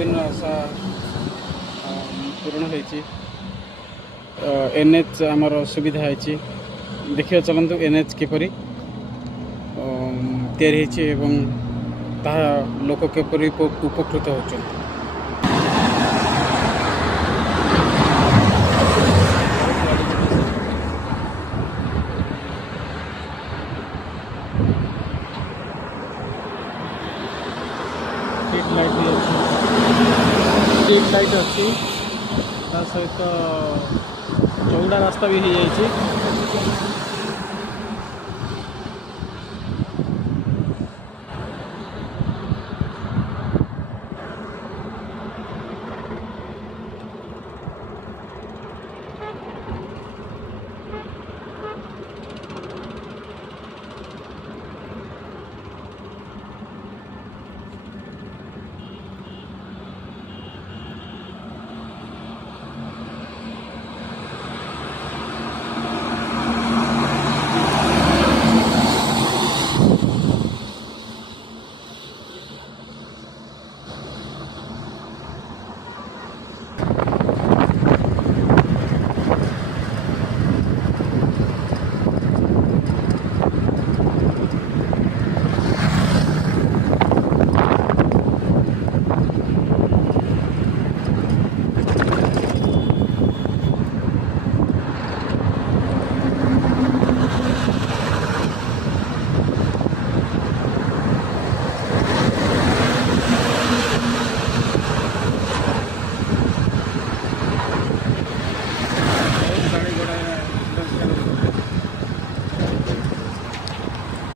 बहुदिन आशा पूर्ण होती। एनएच आमर सुविधा है देखिए चलतु एनएच किपरि एवं ताहा लोक किपरि उपकृत होती। स्ट्रीट लाइट भी अच्छी स्ट्रीट लाइट अच्छी ता सहित चौड़ा रास्ता भी हो जाए।